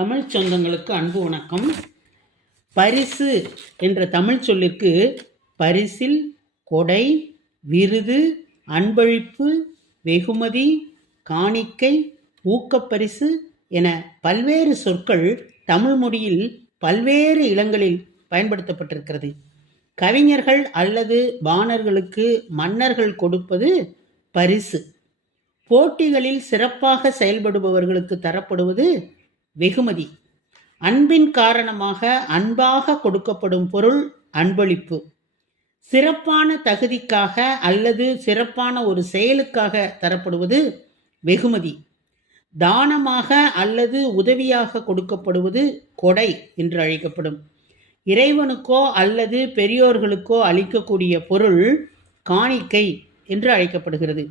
தமிழ் சொந்தங்களுக்கு அன்பு வணக்கம். பரிசு என்ற தமிழ் சொல்லிற்கு பரிசில், கொடை, விருது, அன்பளிப்பு, வெகுமதி, காணிக்கை, ஊக்கப்பரிசு என பல்வேறு சொற்கள் தமிழ் மொழியில் பல்வேறு இடங்களில் பயன்படுத்தப்பட்டிருக்கிறது. கவிஞர்கள் அல்லது பாணர்களுக்கு மன்னர்கள் கொடுப்பது பரிசு. போட்டிகளில் சிறப்பாக செயல்படுபவர்களுக்கு தரப்படுவது வெகுமதி. அன்பின் காரணமாக அன்பாக கொடுக்கப்படும் பொருள் அன்பளிப்பு. சிறப்பான தகுதிக்காக அல்லது சிறப்பான ஒரு செயலுக்காக தரப்படுவது வெகுமதி. தானமாக அல்லது உதவியாக கொடுக்கப்படுவது கொடை என்று அழைக்கப்படும். இறைவனுக்கோ அல்லது பெரியோர்களுக்கோ அளிக்கக்கூடிய பொருள் காணிக்கை என்று அழைக்கப்படுகிறது.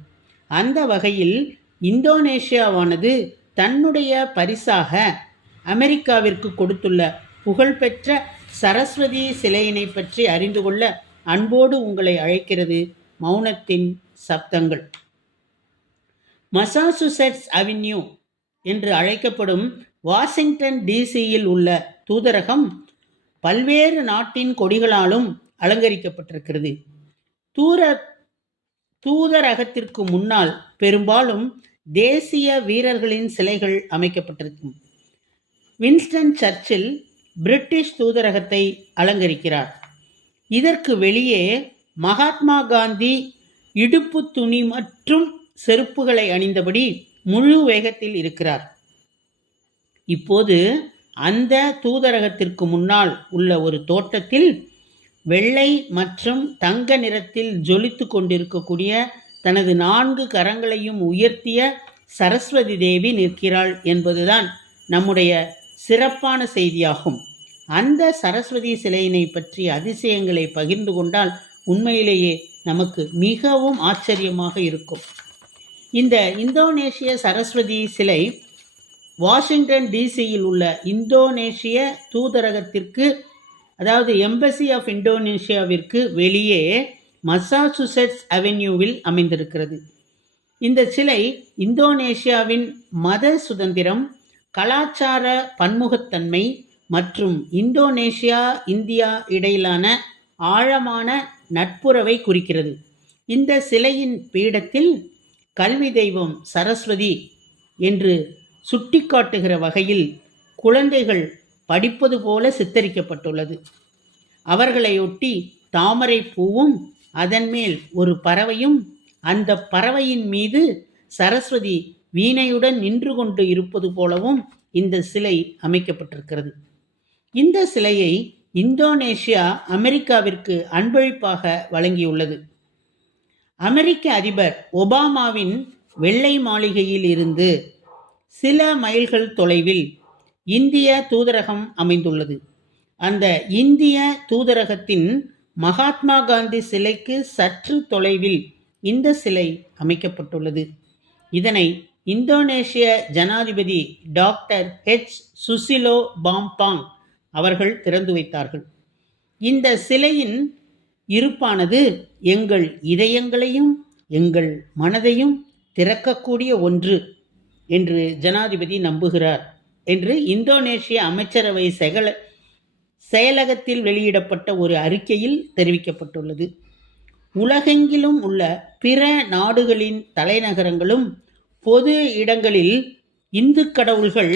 அந்த வகையில் இந்தோனேஷியாவானது தன்னுடைய பரிசாக அமெரிக்காவிற்கு கொடுத்துள்ள புகழ்பெற்ற சரஸ்வதி சிலையினை பற்றி அறிந்து கொள்ள அன்போடு உங்களை அழைக்கிறது மௌனத்தின் சப்தங்கள். மசாசுசெட்ஸ் அவென்யூ என்று அழைக்கப்படும் வாஷிங்டன் டிசியில் உள்ள தூதரகம் பல்வேறு நாட்டின் கொடிகளாலும் அலங்கரிக்கப்பட்டிருக்கிறது. தூதரகத்திற்கு முன்னால் பெரும்பாலும் தேசிய வீரர்களின் சிலைகள் அமைக்கப்பட்டிருக்கும். Winston Churchill British தூதரகத்தை அலங்கரிக்கிறார். இதற்கு வெளியே மகாத்மா காந்தி இடுப்பு துணி மற்றும் செருப்புகளை அணிந்தபடி முழு வேகத்தில் இருக்கிறார். இப்போது அந்த தூதரகத்திற்கு முன்னால் உள்ள ஒரு தோட்டத்தில் வெள்ளை மற்றும் தங்க நிறத்தில் ஜொலித்து கொண்டிருக்கக்கூடிய தனது 4 கரங்களையும் உயர்த்திய சரஸ்வதி தேவி நிற்கிறாள் என்பதுதான் நம்முடைய சிறப்பான செய்தியாகும். அந்த சரஸ்வதி சிலையினை பற்றிய அதிசயங்களை பகிர்ந்து கொண்டால் உண்மையிலேயே நமக்கு மிகவும் ஆச்சரியமாக இருக்கும். இந்த இந்தோனேஷிய சரஸ்வதி சிலை வாஷிங்டன் டிசியில் உள்ள இந்தோனேஷிய தூதரகத்திற்கு, அதாவது எம்பசி ஆஃப் இந்தோனேஷியாவிற்கு வெளியே மசாசுசெட்ஸ் அவென்யூவில் அமைந்திருக்கிறது. இந்த சிலை இந்தோனேஷியாவின் மத சுதந்திரம், கலாச்சார பன்முகத்தன்மை மற்றும் இந்தோனேஷியா இந்தியா இடையிலான ஆழமான நட்புறவை குறிக்கிறது. இந்த சிலையின் பீடத்தில் கல்வி தெய்வம் சரஸ்வதி என்று சுட்டிக்காட்டுகிற வகையில் குழந்தைகள் படிப்பது போல சித்தரிக்கப்பட்டுள்ளது. அவர்களையொட்டி தாமரை பூவும் அதன் மேல் ஒரு பறவையும், அந்த பறவையின் மீது சரஸ்வதி வீணையுடன் நின்று கொண்டு இருப்பது போலவும் இந்த சிலை அமைக்கப்பட்டிருக்கிறது. இந்த சிலையை இந்தோனேஷியா அமெரிக்காவிற்கு அன்பளிப்பாக வழங்கியுள்ளது. அமெரிக்க அதிபர் ஒபாமாவின் வெள்ளை மாளிகையில் இருந்து சில மைல்கள் தொலைவில் இந்திய தூதரகம் அமைந்துள்ளது. அந்த இந்திய தூதரகத்தின் மகாத்மா காந்தி சிலைக்கு சற்று தொலைவில் இந்த சிலை அமைக்கப்பட்டுள்ளது. இதனை இந்தோனேஷிய ஜனாதிபதி டாக்டர் ஹெச் சுசிலோ பாம்பாங் அவர்கள் திறந்து வைத்தார்கள். இந்த சிலையின் இருப்பானது எங்கள் இதயங்களையும் எங்கள் மனதையும் திறக்கக்கூடிய ஒன்று என்று ஜனாதிபதி நம்புகிறார் என்று இந்தோனேஷிய அமைச்சரவை செயலகத்தில் வெளியிடப்பட்ட ஒரு அறிக்கையில் தெரிவிக்கப்பட்டுள்ளது. உலகெங்கிலும் உள்ள பிற நாடுகளின் தலைநகரங்களும் பொது இடங்களில் இந்து கடவுள்கள்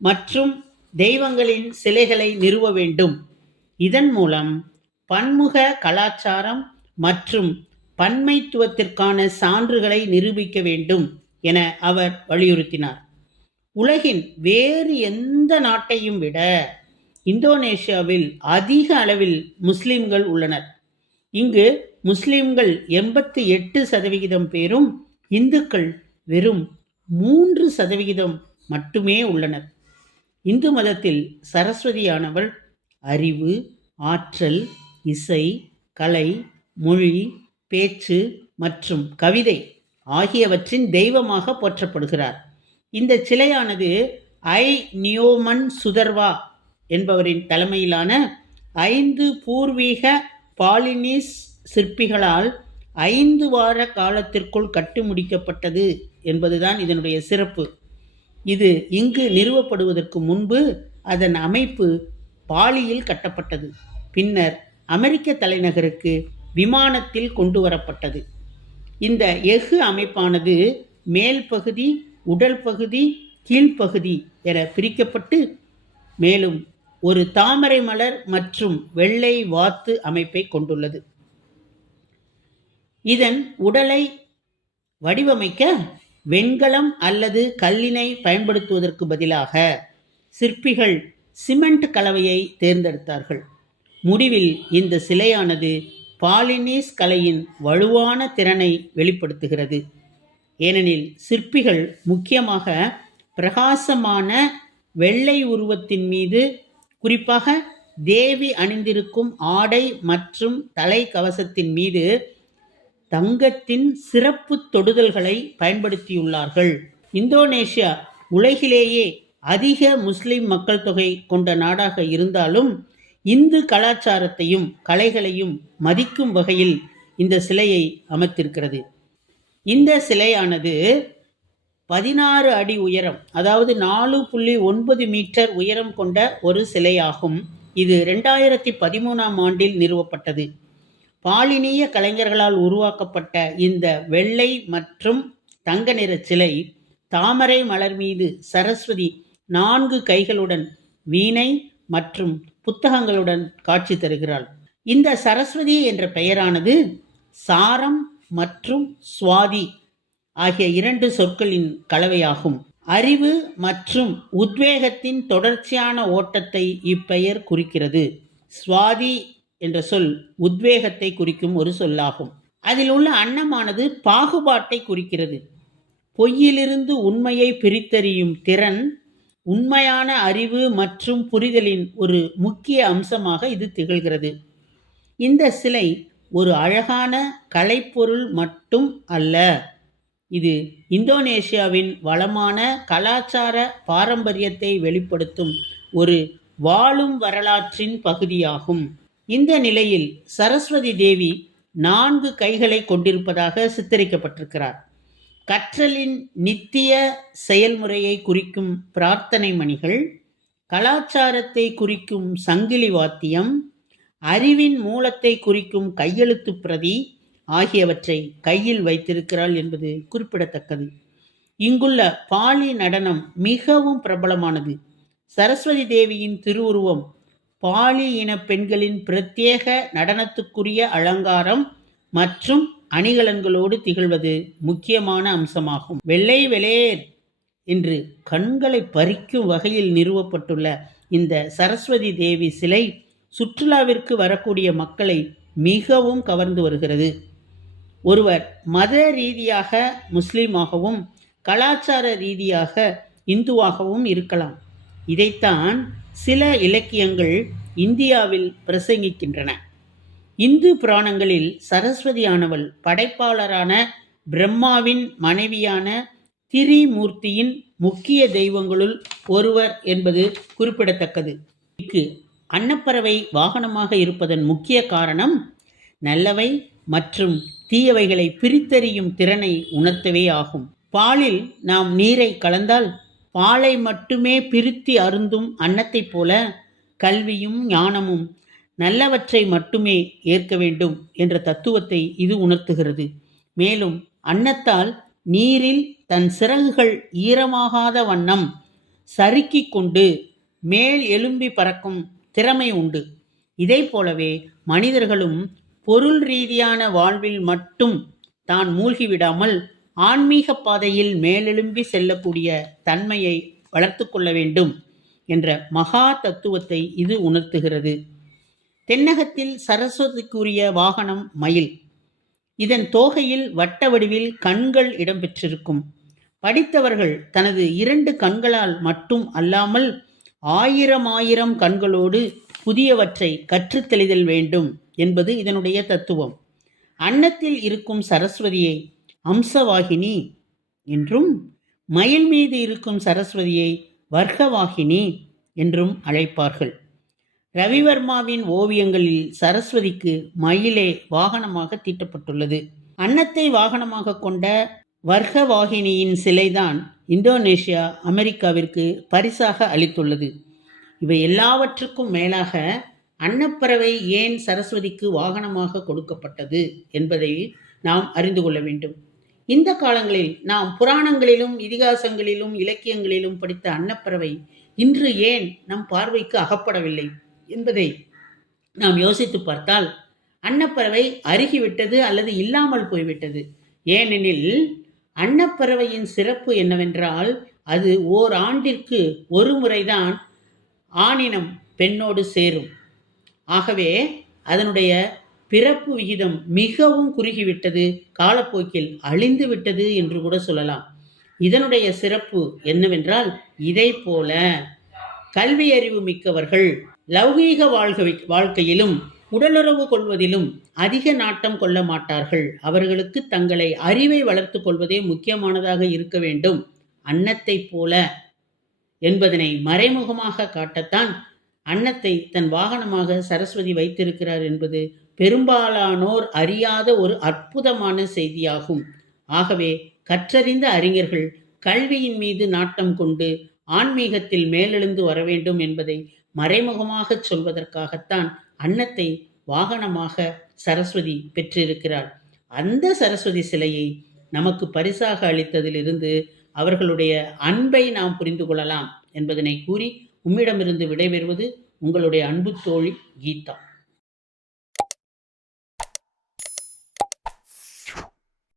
மற்றும் தெய்வங்களின் சிலைகளை நிறுவ வேண்டும். இதன் மூலம் பன்முக கலாச்சாரம் மற்றும் பன்மைத்துவத்திற்கான சான்றுகளை நிரூபிக்க வேண்டும் என அவர் வலியுறுத்தினார். உலகின் வேறு எந்த நாட்டையும் விட இந்தோனேஷியாவில் அதிக அளவில் முஸ்லிம்கள் உள்ளனர். இங்கு முஸ்லிம்கள் 88% பேரும், இந்துக்கள் வெறும் 3% மட்டுமே உள்ளனர். இந்து மதத்தில் சரஸ்வதியானவள் அறிவு, ஆற்றல், இசை, கலை, மொழி, பேச்சு மற்றும் கவிதை ஆகியவற்றின் தெய்வமாக போற்றப்படுகிறார். இந்த சிலையானது ஐ நியோமன் சுதர்வா என்பவரின் தலைமையிலான 5 பூர்வீக பாலினீஸ் சிற்பிகளால் 5 வார காலத்திற்குள் கட்டி முடிக்கப்பட்டது என்பதுதான் இதனுடைய சிறப்பு. இது இங்கு நிறுவப்படுவதற்கு முன்பு அதன் அமைப்பு பாலியில் கட்டப்பட்டது. பின்னர் அமெரிக்க தலைநகருக்கு விமானத்தில் கொண்டு வரப்பட்டது. இந்த எஃகு அமைப்பானது மேல் பகுதி, உடல் பகுதி, கீழ்ப்பகுதி என பிரிக்கப்பட்டு மேலும் ஒரு தாமரை மலர் மற்றும் வெள்ளை வாத்து அமைப்பை கொண்டுள்ளது. இதன் உடலை வடிவமைக்க வெண்கலம் அல்லது கல்லினை பயன்படுத்துவதற்கு பதிலாக சிற்பிகள் சிமெண்ட் கலவையை தேர்ந்தெடுத்தார்கள். முடிவில் இந்த சிலையானது பாலினீஸ் கலையின் வலுவான திறனை வெளிப்படுத்துகிறது. ஏனெனில் சிற்பிகள் முக்கியமாக பிரகாசமான வெள்ளை உருவத்தின் மீது, குறிப்பாக தேவி அணிந்திருக்கும் ஆடை மற்றும் தலை கவசத்தின் மீது தங்கத்தின் சிறப்பு தொடுதல்களை பயன்படுத்தியுள்ளார்கள். இந்தோனேஷியா உலகிலேயே அதிக முஸ்லிம் மக்கள் தொகை கொண்ட நாடாக இருந்தாலும் இந்து கலாச்சாரத்தையும் கலைகளையும் மதிக்கும் வகையில் இந்த சிலையை அமைத்திருக்கிறது. இந்த சிலையானது 16 அடி உயரம், அதாவது 4.9 மீட்டர் உயரம் கொண்ட ஒரு சிலையாகும். இது 2013ஆம் ஆண்டில் நிறுவப்பட்டது. பாலினிய கலைஞர்களால் உருவாக்கப்பட்ட இந்த வெள்ளை மற்றும் தங்க நிற சிலை தாமரை மலர் மீது சரஸ்வதி 4 கைகளுடன் வீணை மற்றும் புத்தகங்களுடன் காட்சி தருகிறாள். இந்த சரஸ்வதி என்ற பெயரானது சாரம் மற்றும் சுவாதி ஆகிய 2 சொற்களின் கலவையாகும். அறிவு மற்றும் உத்வேகத்தின் தொடர்ச்சியான ஓட்டத்தை இப்பெயர் குறிக்கிறது. சுவாதி என்ற சொல் உத்வேகத்தை குறிக்கும் ஒரு சொல்லாகும். அதில் உள்ள அன்னமானது பாகுபாட்டை குறிக்கிறது. பொய்யிலிருந்து உண்மையை பிரித்தறியும் திறன், உண்மையான அறிவு மற்றும் புரிதலின் ஒரு முக்கிய அம்சமாக இது திகழ்கிறது. இந்த சிலை ஒரு அழகான கலைப்பொருள் மட்டும் அல்ல, இது இந்தோனேஷியாவின் வளமான கலாச்சார பாரம்பரியத்தை வெளிப்படுத்தும் ஒரு வாழும் வரலாற்றின் பகுதியாகும். இந்த நிலையில் சரஸ்வதி தேவி 4 கைகளை கொண்டிருப்பதாக சித்தரிக்கப்பட்டிருக்கிறார். கற்றலின் நித்திய செயல்முறையை குறிக்கும் பிரார்த்தனை மணிகள், கலாச்சாரத்தை குறிக்கும் சங்கிலி வாத்தியம், அறிவின் மூலத்தை குறிக்கும் கையெழுத்து பிரதி ஆகியவற்றை கையில் வைத்திருக்கிறாள் என்பது குறிப்பிடத்தக்கது. இங்குள்ள பாலி நடனம் மிகவும் பிரபலமானது. சரஸ்வதி தேவியின் திருவுருவம் பாலி இன பெண்களின் பிரத்யேக நடனத்துக்குரிய அலங்காரம் மற்றும் அணிகலன்களோடு திகழ்வது முக்கியமான அம்சமாகும். வெள்ளை வெளேர் என்று கண்களை பறிக்கும் வகையில் நிறுவப்பட்டுள்ள இந்த சரஸ்வதி தேவி சிலை சுற்றுலாவிற்கு வரக்கூடிய மக்களை மிகவும் கவர்ந்து வருகிறது. ஒருவர் மத ரீதியாக முஸ்லீமாகவும் கலாச்சார ரீதியாக இந்துவாகவும் இருக்கலாம். இதைத்தான் சில இலக்கியங்கள் இந்தியாவில் பிரசங்கிக்கின்றன. இந்து புராணங்களில் சரஸ்வதியானவள் படைப்பாளரான பிரம்மாவின் மனைவியான திரிமூர்த்தியின் முக்கிய தெய்வங்களுள் ஒருவர் என்பது குறிப்பிடத்தக்கது. அன்னப்பறவை வாகனமாக இருப்பதன் முக்கிய காரணம் நல்லவை மற்றும் தீயவைகளை பிரித்தறியும் திறனை உணர்த்தவே ஆகும். பாலில் நாம் நீரை கலந்தால் பாலை மட்டுமே பிரித்து அருந்தும் அன்னத்தைப் போல கல்வியும் ஞானமும் நல்லவற்றை மட்டுமே ஏற்க வேண்டும் என்ற தத்துவத்தை இது உணர்த்துகிறது. மேலும் அன்னத்தால் நீரில் தன் சிறகுகள் ஈரமாகாத வண்ணம் சறுக்கிக் கொண்டு மேல் எழும்பி பறக்கும் திறமை உண்டு. இதை போலவே மனிதர்களும் பொருள் ரீதியான வாழ்வில் மட்டும் தான் மூழ்கிவிடாமல் ஆன்மீக பாதையில் மேலெழும்பி செல்லக்கூடிய தன்மையை வளர்த்து கொள்ள வேண்டும் என்ற மகா தத்துவத்தை இது உணர்த்துகிறது. தென்னகத்தில் சரஸ்வதிக்குரிய வாகனம் மயில். இதன் தோகையில் வட்ட வடிவில் கண்கள் இடம்பெற்றிருக்கும். படித்தவர்கள் தனது 2 கண்களால் மட்டும் அல்லாமல் 1000 கண்களோடு புதியவற்றை கற்றுத்தெளிதல் வேண்டும் என்பது இதனுடைய தத்துவம். அன்னத்தில் இருக்கும் சரஸ்வதியை அம்சவாகினி என்றும், மயில் மீது இருக்கும் சரஸ்வதியை வர்க்கவாகினி என்றும் அழைப்பார்கள். ரவிவர்மாவின் ஓவியங்களில் சரஸ்வதிக்கு மயிலே வாகனமாக தீட்டப்பட்டுள்ளது. அன்னத்தை வாகனமாக கொண்ட வர்க்கவாகினியின் சிலைதான் இந்தோனேஷியா அமெரிக்காவிற்கு பரிசாக அளித்துள்ளது. இவை எல்லாவற்றுக்கும் மேலாக அன்னப்பறவை ஏன் சரஸ்வதிக்கு வாகனமாக கொடுக்கப்பட்டது என்பதை நாம் அறிந்து கொள்ள வேண்டும். இந்த காலங்களில் நாம் புராணங்களிலும் இதிகாசங்களிலும் இலக்கியங்களிலும் படித்த அன்னப்பறவை இன்று ஏன் நம் பார்வைக்கு அகப்படவில்லை என்பதை நாம் யோசித்து பார்த்தால், அன்னப்பறவை அருகிவிட்டது அல்லது இல்லாமல் போய்விட்டது. ஏனெனில் அன்னப்பறவையின் சிறப்பு என்னவென்றால், அது ஓர் ஆண்டிற்கு ஒரு முறைதான் ஆணினம் பெண்ணோடு சேரும். ஆகவே அதனுடைய பிறப்பு விகிதம் மிகவும் குறுகிவிட்டது, காலப்போக்கில் அழிந்து விட்டது என்று கூட சொல்லலாம். இதனுடைய சிறப்பு என்னவென்றால், இதை போல கல்வி அறிவு மிக்கவர்கள் லௌகீக வாழ்க்கையிலும் உடலுறவு கொள்வதிலும் அதிக நாட்டம் கொள்ள மாட்டார்கள். அவர்களுக்கு தங்களை அறிவை வளர்த்து கொள்வதே முக்கியமானதாக இருக்க வேண்டும். அன்னத்தை போல என்பதனை மறைமுகமாக காட்டத்தான் அன்னத்தை தன் வாகனமாக சரஸ்வதி வைத்திருக்கிறார் என்பது பெரும்பாலானோர் அறியாத ஒரு அற்புதமான செய்தியாகும். ஆகவே கற்றறிந்த அறிஞர்கள் கல்வியின் மீது நாட்டம் கொண்டு ஆன்மீகத்தில் மேலெழுந்து வர வேண்டும் என்பதை மறைமுகமாக சொல்வதற்காகத்தான் அன்னத்தை வாகனமாக சரஸ்வதி பெற்றிருக்கிறார். அந்த சரஸ்வதி சிலையை நமக்கு பரிசாக அளித்ததிலிருந்து அவர்களுடைய அன்பை நாம் புரிந்து கொள்ளலாம் என்பதனை கூறி உம்மிடமிருந்து விடைபெறுவது உங்களுடைய அன்பு தோழி கீதா.